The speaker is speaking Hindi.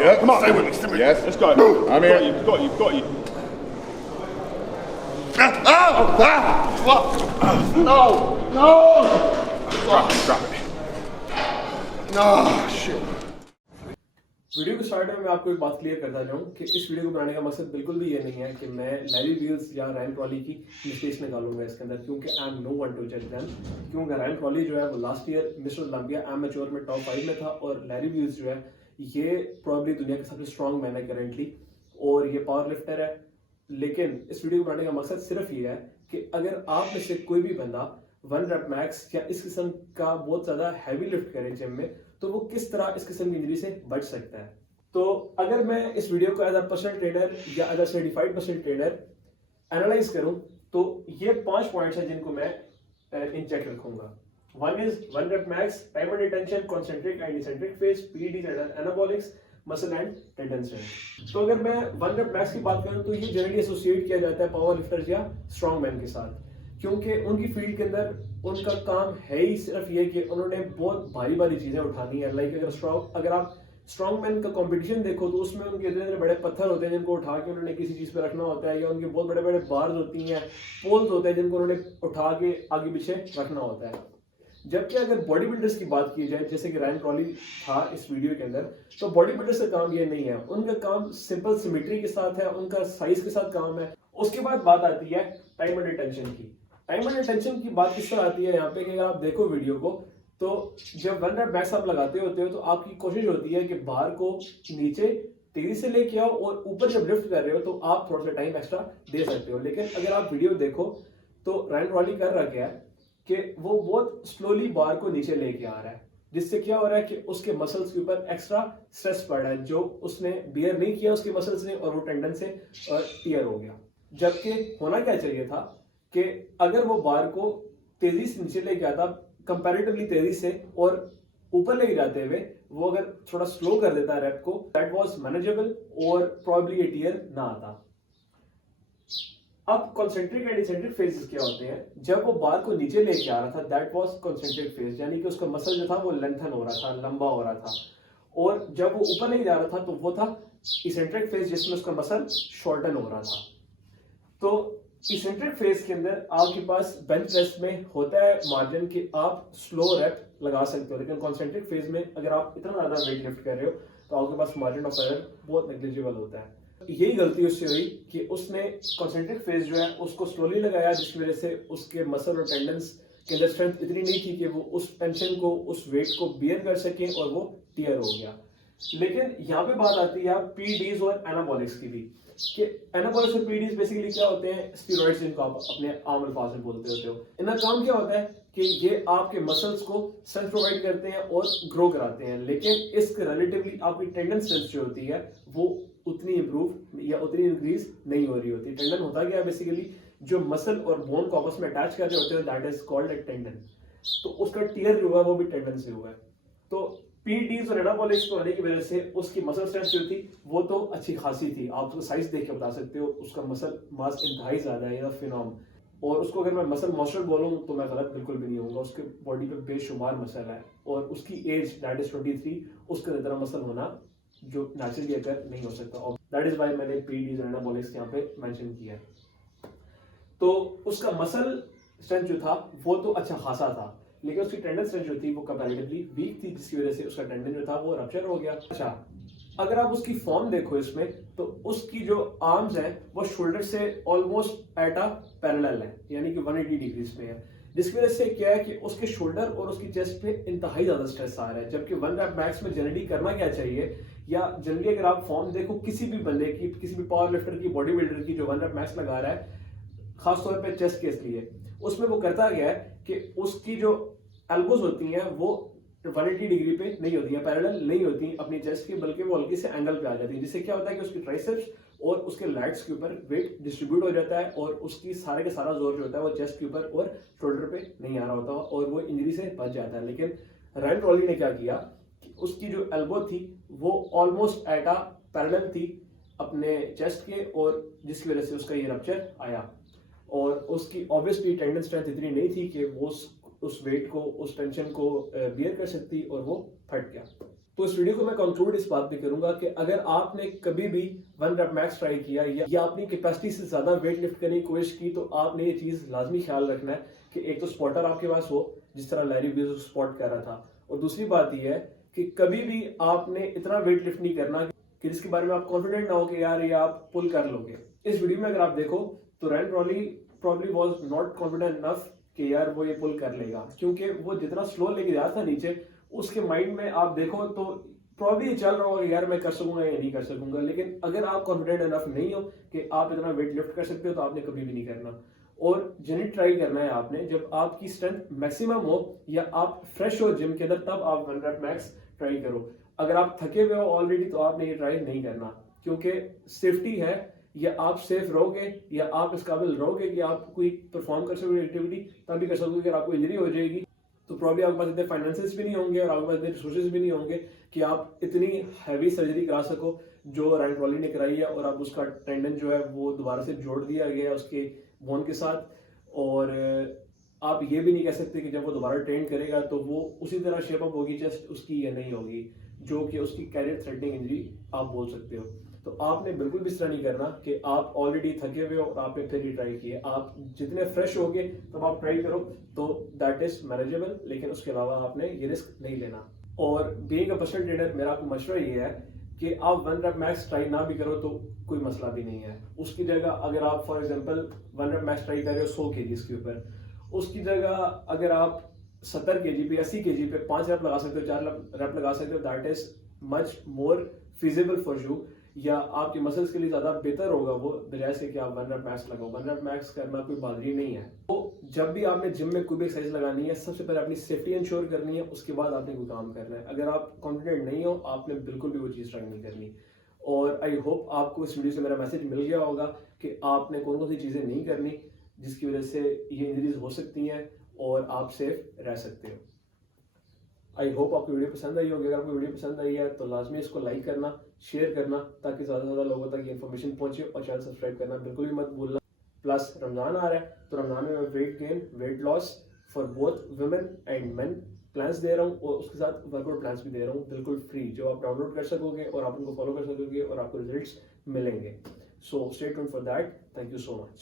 Yeah. Come on. Stay with me. Stay with me. Yes. Let's go. I'm here. Got you. Got you. No. Drop it. No. Shit. Video के स्टार्ट में मैं आपको एक बात क्लियर करता जाऊं कि इस वीडियो को बनाने का मकसद बिल्कुल भी ये नहीं है कि मैं लैरी व्हील्स या रैन क्रॉली की मिस्टेक्स निकालूंगा इसके अंदर, क्योंकि I am no one to जज देम। क्योंकि रैन क्रॉली जो है वो last year mister Olympia amateur में टॉप 5 में था, और लैरी व्हील्स जो है ये प्रॉब्ली दुनिया के सबसे स्ट्रॉन्ग मैन है करेंटली, और ये पावर लिफ्टर है। लेकिन इस वीडियो को बनाने का मकसद सिर्फ ये है कि अगर आप में से कोई भी बंदा 1 रेप मैक्स या इस किस्म का बहुत ज्यादा हैवी लिफ्ट करे जिम में, तो वो किस तरह इस किस्म की इंजरी से बच सकता है। तो अगर मैं इस वीडियो को एज अ पर्सनल ट्रेनर या as a certified personal trainer analyse करूं, तो ये 5 पॉइंट्स हैं जिनको मैं इन चेक रखूंगा। 1 is 1 rep max, time under tension, concentric and eccentric phase, PEDs and anabolics, muscle and tendon strength. तो अगर मैं 1 रेप मैक्स की बात करूं तो ये जनरली एसोसिएट किया जाता है पावर लिफ्टर्स या स्ट्रॉन्ग मैन के साथ, क्योंकि उनकी फील्ड के अंदर उनका काम है ही सिर्फ ये कि उन्होंने बहुत भारी भारी चीजें उठानी है। लाइक अगर आप स्ट्रॉन्ग मैन का कंपटीशन देखो तो उसमें उनके इतने बड़े पत्थर होते हैं जिनको उठा के उन्होंने किसी चीज पे रखना होता है, या उनके बहुत बड़े बड़े बार्स होती हैं, पोल्स होते हैं जिनको उन्होंने उठा के आगे पीछे रखना होता है। जबकि अगर बॉडी बिल्डर्स की बात की जाए, जैसे कि रैन क्रॉली था इस वीडियो के अंदर, तो बॉडी बिल्डर्स का काम ये नहीं है। उनका काम सिंपल सिमेट्री के साथ है, उनका साइज के साथ काम है। उसके बाद बात आती है टाइम अंडर टेंशन की। टाइम अंडर टेंशन की बात किस तरह आती है यहाँ पे कि अगर आप देखो वीडियो को, तो जब 1 रेप मैक्स आप लगाते होते हो तो आपकी कोशिश होती है कि बार को नीचे तेजी से लेके आओ, और ऊपर जब लिफ्ट कर रहे हो तो आप थोड़ा सा टाइम एक्स्ट्रा दे सकते हो। लेकिन अगर आप वीडियो देखो तो रैन क्रॉली कर रहा क्या है कि वो बहुत स्लोली बार को नीचे लेके आ रहा है, जिससे क्या हो रहा है कि उसके मसल्स के ऊपर एक्स्ट्रा स्ट्रेस पड़ रहा है जो उसने बियर नहीं किया उसके मसल्स ने, और वो टेंडन से टियर हो गया। जबकि होना क्या चाहिए था कि अगर वो बार को तेजी से नीचे लेके आता, कंपैरेटिवली तेजी से, और ऊपर लेके जाते हुए वो अगर थोड़ा स्लो कर देता है रेप को, दैट वाज मैनेजेबल और प्रॉब्ली ये टियर ना आता। अब कॉन्सेंट्रिक एंड इसेंट्रिक फेजेस क्या होते हैं? जब वो बार को नीचे लेके आ रहा था दैट वाज कॉन्सेंट्रिक फेज, यानी कि उसका मसल जो था वो लेंथन हो रहा था, लंबा हो रहा था। और जब वो ऊपर लेके जा रहा था तो वो था इसेंट्रिक फेज, जिसमें उसका मसल शॉर्टन हो रहा था। तो इसेंट्रिक फेज के अंदर आपके पास बेंच प्रेस में होता है मार्जिन कि आप स्लो रैप लगा सकते हो, लेकिन कॉन्सेंट्रिक फेज में अगर आप इतना ज्यादा वेट लिफ्ट कर रहे हो तो आपके पास मार्जिन ऑफ एरर बहुत नेग्लिजिबल होता है। यही गलती उससे हुई कि उसने कॉन्सेंट्रिक फेज जो है उसको स्लोली लगाया, जिसकी वजह से उसके मसल और टेंडन्स के अंदर स्ट्रेंथ इतनी नहीं थी कि वो उस टेंशन को, उस वेट को बियर कर सके, और वो टियर हो गया। लेकिन यहाँ पे बात आती है पीडीज और एनाबॉलिक्स की भी, कि एनाबॉलिक्स और पीडीज बेसिकली क्या होते हैं? स्टेरॉइड्स, जिनको आप अपने आम अल्फाज में बोलते होते हो। इनका काम क्या होता है कि ये आपके मसल्स को स्ट्रेंथ प्रोवाइड करते हैं और ग्रो कराते हैं, लेकिन इसके रिलेटिवली आपकी टेंडन स्ट्रेंथ जो होती है वो उतनी इंप्रूव या उतनी इंक्रीज नहीं हो रही होती। टेंडन होता क्या है? बेसिकली जो मसल और बोन को आपस में अटैच कर रहे होते हैं, that is called a tendon. तो उसका टियर जो हुआ वो भी टेंडन से हुआ है। तो पीडीज और एनाबॉलिक्स को होने की वजह से उसकी मसल स्ट्रेंथ जो थी वो तो अच्छी खासी थी, आप उसका साइज देख के बता सकते हो, उसका मसल मास इंतहाई ज्यादा है, फिनॉम। और उसको अगर मैं मसल मॉन्स्टर बोलूं तो मैं गलत बिल्कुल भी नहीं होऊंगा। उसके बॉडी पे बेशुमार मसल है, और उसकी एज दैट इज 23, उसके इतना मसल होना जो नेचुरली अगर नहीं हो सकता, और दैट इज वाई मैंने पीडीज और एनाबॉलिक्स यहाँ पे मेंशन किया है। तो उसका मसल स्ट्रेंथ जो था वो तो अच्छा खासा था, लेकिन उसकी टेंडन स्ट्रेंथ जो थी वो कंपैरेटिवली वीक थी, जिसकी वजह से उसका टेंडन जो था वो रप्चर हो गया। अच्छा, अगर आप उसकी फॉर्म देखो इसमें, तो उसकी जो आर्म्स हैं वो शोल्डर से ऑलमोस्ट एट अ पैरेलल है, यानी कि 180 डिग्रीज पे है, जिसकी वजह से क्या है कि उसके शोल्डर और उसकी चेस्ट पे इंतहाई ज्यादा स्ट्रेस आ रहा है। जबकि 1 रेप मैक्स में जनरली करना क्या चाहिए, या जनरली अगर आप फॉर्म देखो किसी भी बंदे की, किसी भी पावर लिफ्टर की, बॉडी बिल्डर की जो 1 रेप मैक्स लगा रहा है, खासतौर पे चेस्ट के लिए, उसमें वो करता गया है कि उसकी जो एल्बोज होती हैं वो 180 डिग्री पे नहीं होती हैं, पैरेलल नहीं होती अपनी चेस्ट की, बल्कि वो हल्की से एंगल पे आ जाती है, जिससे क्या होता है कि उसकी ट्राइसेप्स और उसके लैट्स के ऊपर वेट डिस्ट्रीब्यूट हो जाता है, और उसकी सारे का सारा जोर जो होता है वो चेस्ट के ऊपर और शोल्डर पे नहीं आ रहा होता, और वो इंजरी से बच जाता है। लेकिन रैन क्रॉली ने क्या किया कि उसकी जो एल्बो थी वो ऑलमोस्ट एट अ पैरेलल थी अपने चेस्ट के, और जिसकी वजह से उसका ये रप्चर आया। और उसकी ऑब्वियसली टेंडन स्ट्रेंथ इतनी नहीं थी कि वो उस वेट को, उस टेंशन को बियर कर सकती, और वो फट गया। तो इस वीडियो को मैं कंक्लूड इस बात पे करूंगा कि अगर आपने कभी भी 1 रेप मैक्स ट्राई किया या अपनी कैपेसिटी से ज्यादा वेट लिफ्ट करने की कोशिश की, तो आपने ये चीज लाजमी ख्याल रखना है कि एक तो स्पॉटर आपके पास हो, जिस तरह लैरी ब्यूज स्पॉट कर रहा था, और दूसरी बात यह है कि कभी भी आपने इतना वेट लिफ्ट नहीं करना कि जिसके बारे में आप कॉन्फिडेंट ना हो कि यार ये आप पुल कर लोगे। इस वीडियो में अगर आप देखो तो रैन ट्रॉली probably was not confident enough कि यार वो ये पुल कर लेगा, क्योंकि वो जितना स्लो लेके जा रहा था नीचे, उसके माइंड में आप देखो तो प्रॉब्ली चल रहा होगा यार मैं कर सकूंगा या नहीं कर सकूंगा। लेकिन अगर आप कॉन्फिडेंट इनफ नहीं हो कि आप इतना वेट लिफ्ट कर सकते हो, तो आपने कभी भी नहीं करना। और जिन्हें ट्राई करना है आपने जब आपकी स्ट्रेंथ मैक्सिमम हो या आप फ्रेश हो जिम के अंदर, तब आप 1 रेप मैक्स ट्राई करो। अगर आप थके हुए हो ऑलरेडी तो आपने ये ट्राई नहीं करना, क्योंकि सेफ्टी है, या आप सेफ रहोगे या आप इस काबिल रहोगे कि आप कोई परफॉर्म कर सकोगे एक्टिविटी, तभी कर सकोगे। अगर आपको इंजरी हो जाएगी तो प्रॉब्लम आपके पास इतने फाइनेंसेस भी नहीं होंगे और आपके पास इतने रिसोर्सेज भी नहीं होंगे कि आप इतनी हैवी सर्जरी करा सको जो रैन ट्रॉली ने कराई है, और अब उसका टेंडन जो है वो दोबारा से जोड़ दिया गया है उसके बोन के साथ। और आप ये भी नहीं कह सकते कि जब वो दोबारा ट्रेन करेगा तो वो उसी तरह शेप अप होगी चेस्ट उसकी या नहीं होगी, जो कि उसकी कैरियर थ्रेटनिंग इंजरी आप बोल सकते हो। तो आपने बिल्कुल भी इस तरह नहीं करना कि आप ऑलरेडी थके हुए हो और आपने फिर ही ट्राई किए। आप जितने फ्रेश होगे तब आप ट्राई करो, तो दैट इज मैनेजेबल, लेकिन उसके अलावा आपने ये रिस्क नहीं लेना। और बीइंग अ पर्सनल ट्रेनर मेरा आपको मशवरा ये है कि आप 1 रेप मैक्स ट्राई ना भी करो तो कोई मसला भी नहीं है। उसकी जगह अगर आप for example 1 rep max try कर रहे हो 100 kg के ऊपर, उसकी जगह अगर आप 70 kg पे 80 kg पे 5 रेप लगा सकते हो, 4 रेप लगा सकते हो, that is much more feasible for you, या आपके मसल्स के लिए ज्यादा बेहतर होगा वो, बजाय से कि आप 1 रेप मैक्स लगाओ। 1 रेप मैक्स करना कोई बहादुरी नहीं है। तो जब भी आपने जिम में कोई भी एक्सरसाइज लगानी है, सबसे पहले अपनी सेफ्टी इंश्योर करनी है, उसके बाद आपने कोई काम करना है। अगर आप कॉन्फिडेंट नहीं हो, आपने बिल्कुल भी वो चीज़ ट्राई नहीं करनी। और आई होप आपको इस वीडियो से मेरा मैसेज मिल गया होगा कि आपने कौन कौन सी चीज़ें नहीं करनी जिसकी वजह से ये इंजरीज हो सकती हैं और आप सेफ रह सकते हो। आई होप आपको वीडियो पसंद आई होगी। अगर आपको वीडियो पसंद आई है तो लाजमी इसको लाइक करना, शेयर करना, ताकि ज़्यादा से ज़्यादा लोगों तक ये इन्फॉर्मेशन पहुंचे, और चैनल सब्सक्राइब करना बिल्कुल भी मत भूलना। प्लस रमज़ान आ रहा है, तो रमज़ान में मैं weight gain, weight loss for both women and men plans दे रहा हूँ, और उसके साथ वर्कआउट प्लान्स भी दे रहा हूँ बिल्कुल फ्री, जो आप डाउनलोड कर सकोगे और आप उनको फॉलो कर सकोगे और आपको रिजल्ट्स मिलेंगे। So stay tuned for that. Thank you so much.